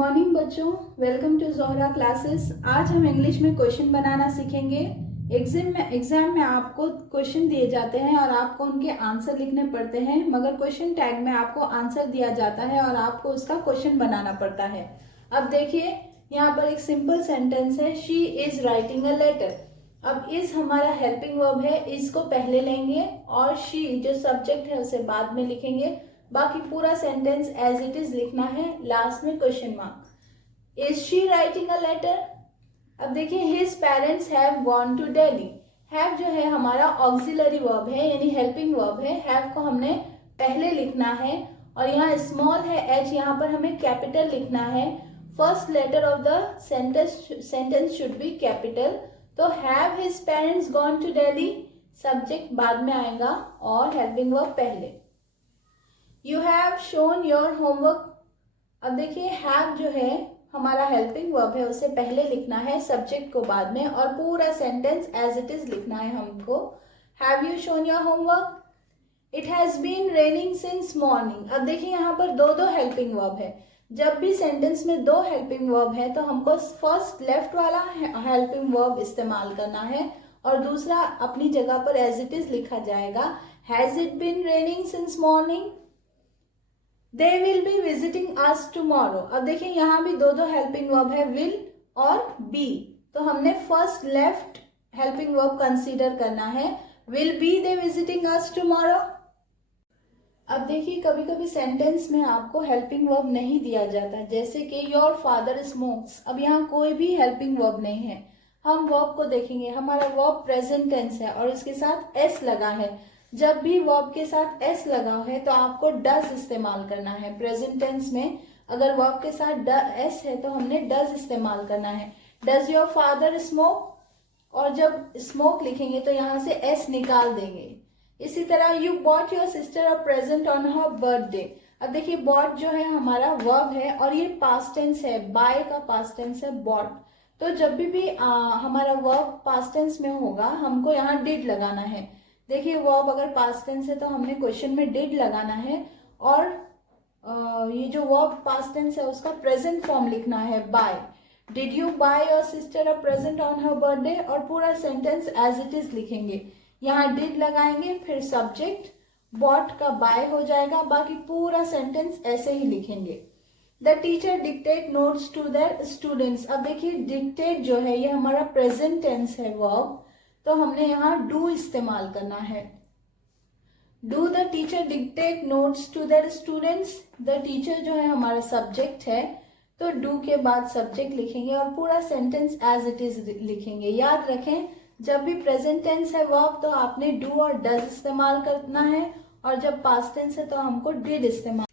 Morning बच्चों, welcome to Zohra classes. आज हम इंग्लिश में क्वेश्चन बनाना सीखेंगे। एग्जाम में आपको क्वेश्चन दिए जाते हैं और आपको उनके आंसर लिखने पड़ते हैं, मगर क्वेश्चन टैग में आपको आंसर दिया जाता है और आपको उसका क्वेश्चन बनाना पड़ता है। अब देखिए, यहाँ पर एक सिंपल सेंटेंस है, she is writing a letter. अब इज हमारा हेल्पिंग वर्ब है, इसको पहले लेंगे और शी जो सब्जेक्ट है उसे बाद में लिखेंगे। बाकी पूरा सेंटेंस एज इट इज लिखना है, लास्ट में question mark. Is she writing a letter. अब देखिए, his parents have gone to Delhi. Have जो है हमारा ऑक्सिलरी वर्ब है, यानी हेल्पिंग वर्ब है। हैव को हमने पहले लिखना है और यहाँ स्मॉल है एच, यहाँ पर हमें कैपिटल लिखना है। First letter of the sentence should be capital. तो have his parents gone to Delhi, subject बाद में आएगा और हेल्पिंग वर्ब पहले। You have shown your homework. अब देखिए, हैव जो है हमारा हेल्पिंग वर्ब है, उसे पहले लिखना है, सब्जेक्ट को बाद में, और पूरा सेंटेंस एज इट इज लिखना है हमको। Have you shown your homework. It has been raining since morning. अब देखिए, यहाँ पर दो दो हेल्पिंग वर्ब है। जब भी सेंटेंस में दो हेल्पिंग वर्ब है तो हमको फर्स्ट लेफ्ट वाला हेल्पिंग वर्ब इस्तेमाल करना है और दूसरा अपनी जगह पर एज इट इज लिखा जाएगा। Has it been raining since morning. They will be visiting us tomorrow। अब देखिए, यहाँ भी दो दो हेल्पिंग वर्ब है, will और be। तो हमने first left helping verb consider करना है। will be they visiting us tomorrow। अब देखिए, कभी कभी सेंटेंस में आपको हेल्पिंग वर्ब नहीं दिया जाता, जैसे कि योर फादर स्मोक्स। अब यहाँ कोई भी हेल्पिंग वर्ब नहीं है। हम वर्ब को देखेंगे, हमारा वर्ब प्रेजेंट टेंस है और इसके साथ एस लगा है। जब भी वर्ब के साथ एस लगा है तो आपको डज इस्तेमाल करना है। प्रेजेंट टेंस में अगर वर्ब के साथ एस है तो हमने डज इस्तेमाल करना है। डज योर फादर स्मोक, और जब स्मोक लिखेंगे तो यहाँ से एस निकाल देंगे। इसी तरह you bought your sister a present on her birthday. अब देखिए, बॉट जो है हमारा वर्ब है और ये पास्ट टेंस है, बाय का पास्ट टेंस है बॉट। तो जब भी हमारा वर्ब पास्ट टेंस में होगा, हमको यहाँ डिड लगाना है। देखिए, वर्ब अगर पास्ट टेंस है तो हमने क्वेश्चन में डिड लगाना है और ये जो वर्ब पास्ट टेंस है उसका प्रेजेंट फॉर्म लिखना है, buy. Did you buy your sister a present on her birthday, और पूरा सेंटेंस एज इट इज लिखेंगे। यहाँ डिड लगाएंगे, फिर सब्जेक्ट बॉट का बाय हो जाएगा, बाकी पूरा सेंटेंस ऐसे ही लिखेंगे। The teacher dictate notes to their students. अब देखिए, डिक्टेट जो है ये हमारा प्रेजेंट टेंस है वर्ब, तो हमने यहाँ डू इस्तेमाल करना है। Do the teacher dictate notes to their students. The teacher जो है हमारा सब्जेक्ट है, तो डू के बाद सब्जेक्ट लिखेंगे और पूरा सेंटेंस एज इट इज लिखेंगे। याद रखें, जब भी प्रेजेंट टेंस है वर्ब तो आपने डू और डज इस्तेमाल करना है, और जब पास्ट टेंस है तो हमको डिड इस्तेमाल।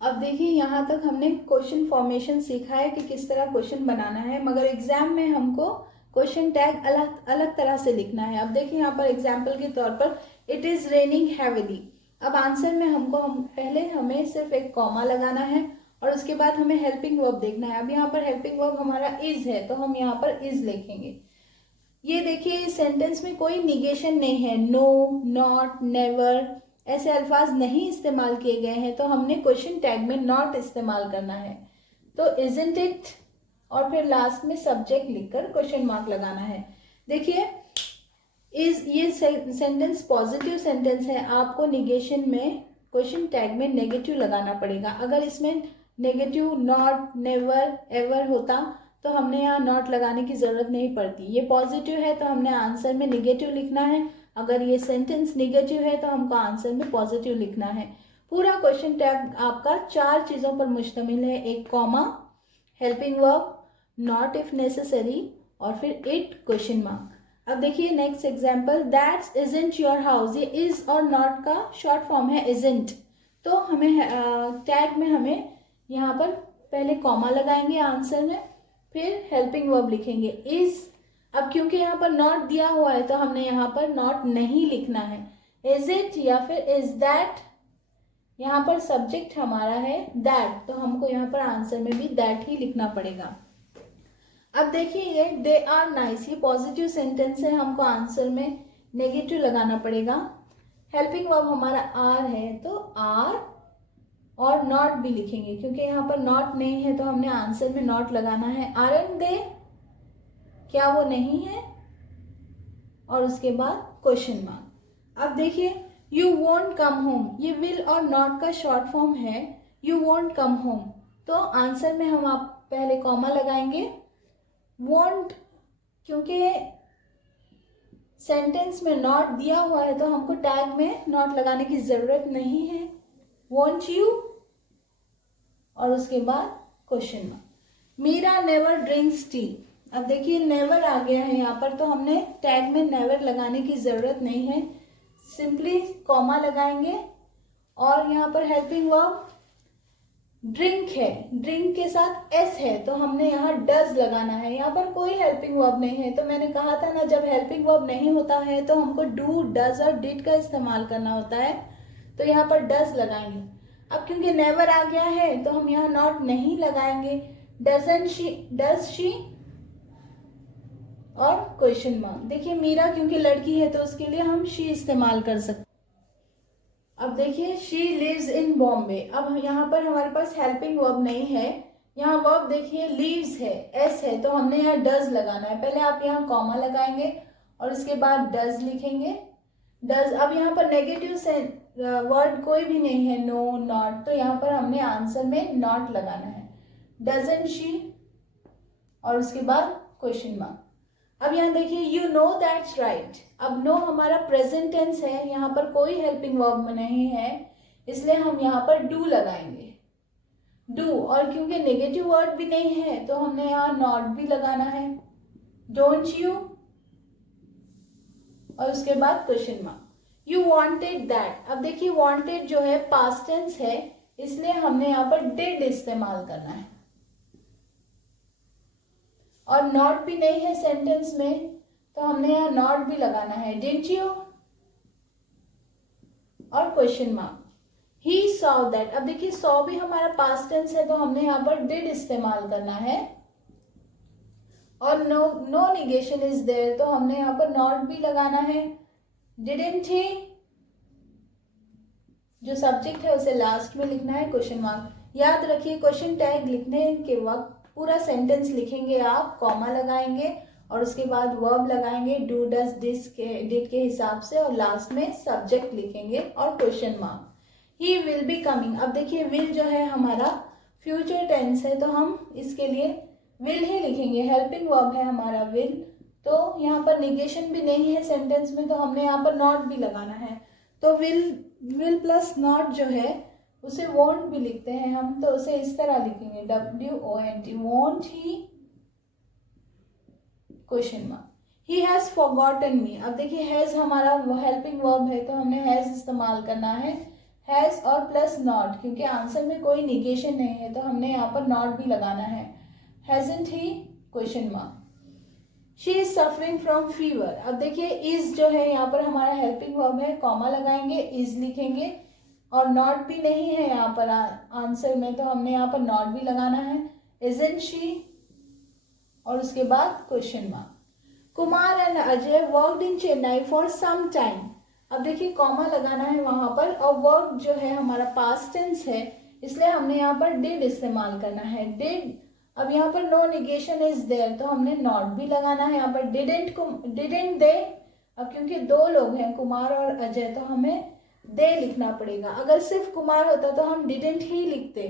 अब देखिए, यहाँ तक हमने क्वेश्चन फॉर्मेशन सीखा है कि किस तरह क्वेश्चन बनाना है, मगर एग्जाम में हमको क्वेश्चन टैग अलग अलग तरह से लिखना है। अब देखिए, यहाँ पर एग्जाम्पल के तौर पर इट इज रेनिंग हैविली। अब आंसर में पहले हमें सिर्फ एक कॉमा लगाना है और उसके बाद हमें हेल्पिंग वर्ब देखना है। अब यहाँ पर हेल्पिंग वर्ब हमारा इज है तो हम यहाँ पर इज लिखेंगे। ये देखिए, इस सेंटेंस में कोई निगेशन नहीं है, नो, नॉट, नेवर ऐसे अल्फाज नहीं इस्तेमाल किए गए हैं, तो हमने क्वेश्चन टैग में नॉट इस्तेमाल करना है। तो इजंट इट और फिर लास्ट में सब्जेक्ट लिखकर क्वेश्चन मार्क लगाना है। देखिए, ये सेंटेंस पॉजिटिव सेंटेंस है, आपको निगेशन में क्वेश्चन टैग में नेगेटिव लगाना पड़ेगा। अगर इसमें नेगेटिव नॉट, नेवर, एवर होता तो हमने यहाँ नॉट लगाने की जरूरत नहीं पड़ती। ये पॉजिटिव है तो हमने आंसर में नेगेटिव लिखना है। अगर ये सेंटेंस नेगेटिव है तो हमको आंसर में पॉजिटिव लिखना है। पूरा क्वेश्चन टैग आपका 4 चीजों पर मुश्तमिल है, एक comma, helping verb, not if necessary और फिर इट, क्वेश्चन मार्क। अब देखिए next example, that's isn't your house. ये इज और नॉट का शॉर्ट फॉर्म है इजंट। तो हमें टैग में हमें यहाँ पर पहले कॉमा लगाएंगे आंसर में, फिर हेल्पिंग वर्ब लिखेंगे इज। अब क्योंकि यहाँ पर नॉट दिया हुआ है तो हमने यहाँ पर नॉट नहीं लिखना है, इज इट या फिर इज दैट। यहाँ पर सब्जेक्ट हमारा है दैट, तो हमको यहाँ पर आंसर में भी दैट ही लिखना पड़ेगा। अब देखिए, ये दे आर नाइस, ये पॉजिटिव सेंटेंस है, हमको आंसर में नेगेटिव लगाना पड़ेगा। हेल्पिंग वर्ब हमारा आर है तो आर और नॉट भी लिखेंगे, क्योंकि यहाँ पर नॉट नहीं है तो हमने आंसर में नॉट लगाना है। आरंट दे, क्या वो नहीं है, और उसके बाद क्वेश्चन मार्क। अब देखिए यू वॉन्ट कम होम, ये विल और नॉट का शॉर्ट फॉर्म है यू वॉन्ट कम होम, तो आंसर में हम आप पहले कॉमा लगाएंगे। वॉन्ट, क्योंकि सेंटेंस में नॉट दिया हुआ है तो हमको टैग में नॉट लगाने की जरूरत नहीं है। वॉन्ट यू, और उसके बाद question mark. Meera never drinks tea, अब देखिए नेवर आ गया है यहाँ पर, तो हमने टैग में नेवर लगाने की जरूरत नहीं है, सिंपली कॉमा लगाएंगे। और यहाँ पर हेल्पिंग वर्ब ड्रिंक है, ड्रिंक के साथ एस है तो हमने यहाँ डज लगाना है। यहाँ पर कोई हेल्पिंग वर्ब नहीं है, तो मैंने कहा था ना जब हेल्पिंग वर्ब नहीं होता है तो हमको डू, डज और डिड का इस्तेमाल करना होता है, तो यहाँ पर डज लगाएंगे। अब क्योंकि नेवर आ गया है तो हम यहाँ नॉट नहीं लगाएंगे। डजंट शी, डज शी, और क्वेश्चन मार्क। देखिए मीरा क्योंकि लड़की है तो उसके लिए हम शी इस्तेमाल कर सकते। अब देखिए शी लिव्स इन बॉम्बे, अब यहाँ पर हमारे पास हेल्पिंग वर्ब नहीं है, यहाँ वर्ब देखिए लीव्स है, एस है, तो हमने यहाँ डज लगाना है। पहले आप यहाँ कॉमा लगाएंगे और उसके बाद डज लिखेंगे। डज, अब यहाँ पर नेगेटिव से वर्ड कोई भी नहीं है, नो, नॉट, तो यहाँ पर हमने आंसर में नॉट लगाना है। डजंट शी, और उसके बाद क्वेश्चन मार्क। अब यहाँ देखिए यू नो दैट्स राइट, अब नो हमारा प्रेजेंट टेंस है, यहाँ पर कोई हेल्पिंग वर्ब नहीं है, इसलिए हम यहाँ पर डू लगाएंगे, डू। और क्योंकि नेगेटिव वर्ड भी नहीं है तो हमने यहाँ नॉट भी लगाना है। डोंट यू, और उसके बाद question mark. You wanted that, अब देखिए वांटेड जो है पास्ट टेंस है, इसलिए हमने यहाँ पर डिड इस्तेमाल करना है। और नॉट भी नहीं है सेंटेंस में तो हमने यहाँ नॉट भी लगाना है। डिडंट यू, और question mark. He saw that, अब देखिए सॉ भी हमारा पास्ट टेंस है तो हमने यहाँ पर डिड इस्तेमाल करना है। और no, no negation is there, तो हमने यहाँ पर नॉट भी लगाना है। डिडंट ही, जो सब्जेक्ट है उसे लास्ट में लिखना है, क्वेश्चन मार्क। याद रखिए क्वेश्चन टैग लिखने के वक्त पूरा सेंटेंस लिखेंगे आप, कॉमा लगाएंगे और उसके बाद वर्ब लगाएंगे डू, डज, डिड के हिसाब से, और लास्ट में सब्जेक्ट लिखेंगे और question mark. He will be coming, अब देखिए विल जो है हमारा फ्यूचर टेंस है तो हम इसके लिए विल ही लिखेंगे, हेल्पिंग वर्ब है हमारा विल, तो यहाँ पर निगेशन भी नहीं है सेंटेंस में तो हमने यहाँ पर नॉट भी लगाना है। तो विल प्लस नॉट जो है उसे वॉन्ट भी लिखते हैं हम, तो उसे इस तरह लिखेंगे WONT, won't he, question mark. He has forgotten me, अब देखिए हैज हमारा हेल्पिंग वर्ब है तो हमने हैज इस्तेमाल करना है, हैज और प्लस नॉट, क्योंकि आंसर में कोई निगेशन नहीं है तो हमने यहाँ पर नॉट भी लगाना है। Hasn't he, question mark. She is suffering from fever, अब देखिए इज जो है यहाँ पर हमारा हेल्पिंग वर्ब है, कॉमा लगाएंगे, इज लिखेंगे, और नॉट भी नहीं है यहाँ पर आंसर में तो हमने यहाँ पर नॉट भी लगाना है। इजंट शी, और उसके बाद question mark. Kumar and Ajay worked in Chennai for some time, अब देखिए कॉमा लगाना है वहां पर, और वर्क जो है हमारा पास्ट टेंस है इसलिए हमने यहाँ पर डिड इस्तेमाल करना है, डिड। अब यहाँ पर नो निगेशन इज देयर तो हमने नॉट भी लगाना है। यहाँ पर डिडेंट दे, अब क्योंकि दो लोग हैं कुमार और अजय तो हमें दे लिखना पड़ेगा। अगर सिर्फ कुमार होता तो हम डिडेंट ही लिखते,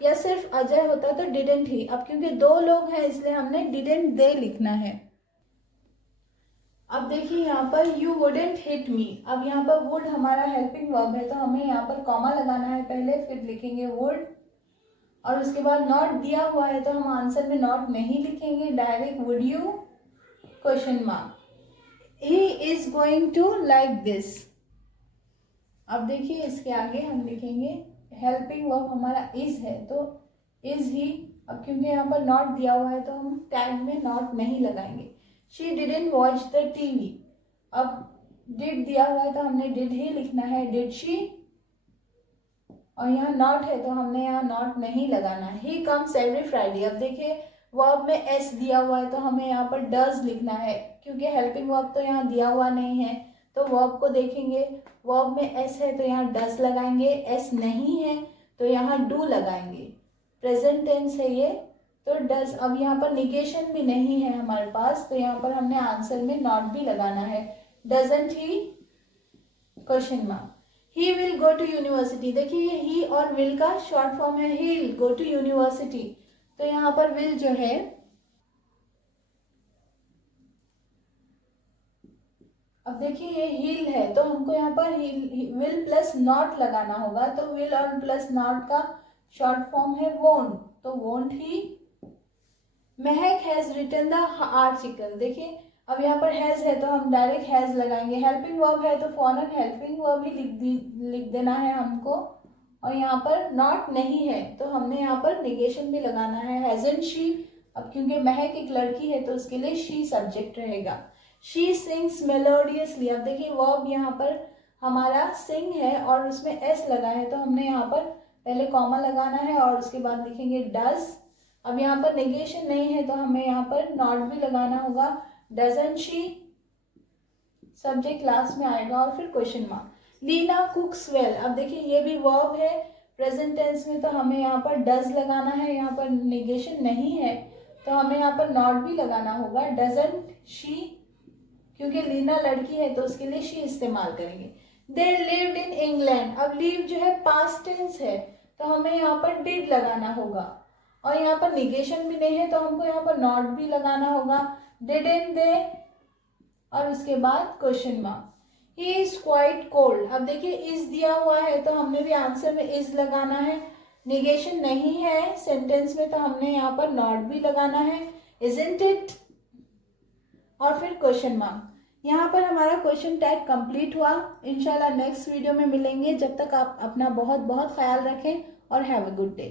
या सिर्फ अजय होता तो डिडेंट ही। अब क्योंकि दो लोग हैं इसलिए हमने डिडेंट दे लिखना है। अब देखिए यहाँ पर यू वुडेंट हिट मी, अब यहाँ पर वुड हमारा हेल्पिंग वर्ब है तो हमें यहाँ पर कॉमा लगाना है पहले, फिर लिखेंगे वुड, और उसके बाद नॉट दिया हुआ है तो हम आंसर में नॉट नहीं लिखेंगे, direct would you, question mark. He is going to like this, अब देखिए इसके आगे हम लिखेंगे हेल्पिंग वर्ब हमारा इज है तो इज ही, अब क्योंकि यहाँ पर नॉट दिया हुआ है तो हम टैग में नॉट नहीं लगाएंगे। She didn't watch the TV, अब डिड दिया हुआ है तो हमने डिड ही लिखना है, डिड शी, और यहाँ नॉट है तो हमने यहाँ नॉट नहीं लगाना है। ही कम्स एवरी फ्राइडे, अब देखिए वर्ब में एस दिया हुआ है तो हमें यहाँ पर डज लिखना है, क्योंकि हेल्पिंग वर्ब तो यहाँ दिया हुआ नहीं है तो वर्ब को देखेंगे, वर्ब में एस है तो यहाँ डज लगाएंगे, एस नहीं है तो यहाँ डू लगाएंगे, प्रेजेंट टेंस है ये, तो डज। अब यहाँ पर निगेशन भी नहीं है हमारे पास, तो यहाँ पर हमने आंसर में नॉट भी लगाना है। Doesn't he, question mark. He will go to university, देखिए ये ही और विल का शॉर्ट फॉर्म है, he will go to university, तो यहाँ पर विल जो है, अब देखिए ये हील है तो हमको यहाँ पर विल प्लस नॉट लगाना होगा, तो विल और प्लस नॉट का शॉर्ट फॉर्म है वोंट, तो won't he. Mahak has written the article, देखिए अब यहाँ पर हैज है तो हम डायरेक्ट हैज लगाएंगे, हेल्पिंग वर्ब है तो फौरन हेल्पिंग वर्ब ही लिख देना है हमको, और यहाँ पर नॉट नहीं है तो हमने यहाँ पर निगेशन भी लगाना है, हैजंट शी। अब क्योंकि महक एक लड़की है तो उसके लिए शी सब्जेक्ट रहेगा। शी सिंग्स मेलोडियसली, अब देखिए वर्ब यहाँ पर हमारा सिंग है और उसमें एस लगा है, तो हमने यहाँ पर पहले कॉमा लगाना है और उसके बाद लिखेंगे डज। अब यहाँ पर नेगेशन नहीं है तो हमें यहाँ पर नॉट भी लगाना होगा, डजंट शी, सब्जेक्ट लास्ट में आएगा और फिर question mark. Leena cooks well, अब देखिए ये भी वर्ब है प्रेजेंट टेंस में, तो हमें यहाँ पर डज लगाना है, यहाँ पर नेगेशन नहीं है तो हमें यहाँ पर नॉट भी लगाना होगा, डजंट शी, क्योंकि लीना लड़की है तो उसके लिए शी इस्तेमाल करेंगे। दे लिव्ड इन इंग्लैंड, अब लिव जो है पास्ट टेंस है तो हमें यहाँ पर डिड लगाना होगा, और यहाँ पर निगेशन भी नहीं है तो हमको यहाँ पर नॉट भी लगाना होगा, डिडंट दे, और उसके बाद question mark. He is quite cold, अब देखिए इज दिया हुआ है तो हमने भी आंसर में इज लगाना है, निगेशन नहीं है सेंटेंस में तो हमने यहाँ पर नॉट भी लगाना है, इजंट इट, और फिर क्वेश्चन मार्क। यहाँ पर हमारा क्वेश्चन टैग कंप्लीट हुआ। इंशाल्लाह नेक्स्ट वीडियो में मिलेंगे, जब तक आप अपना बहुत बहुत ख्याल रखें और हैव अ गुड डे।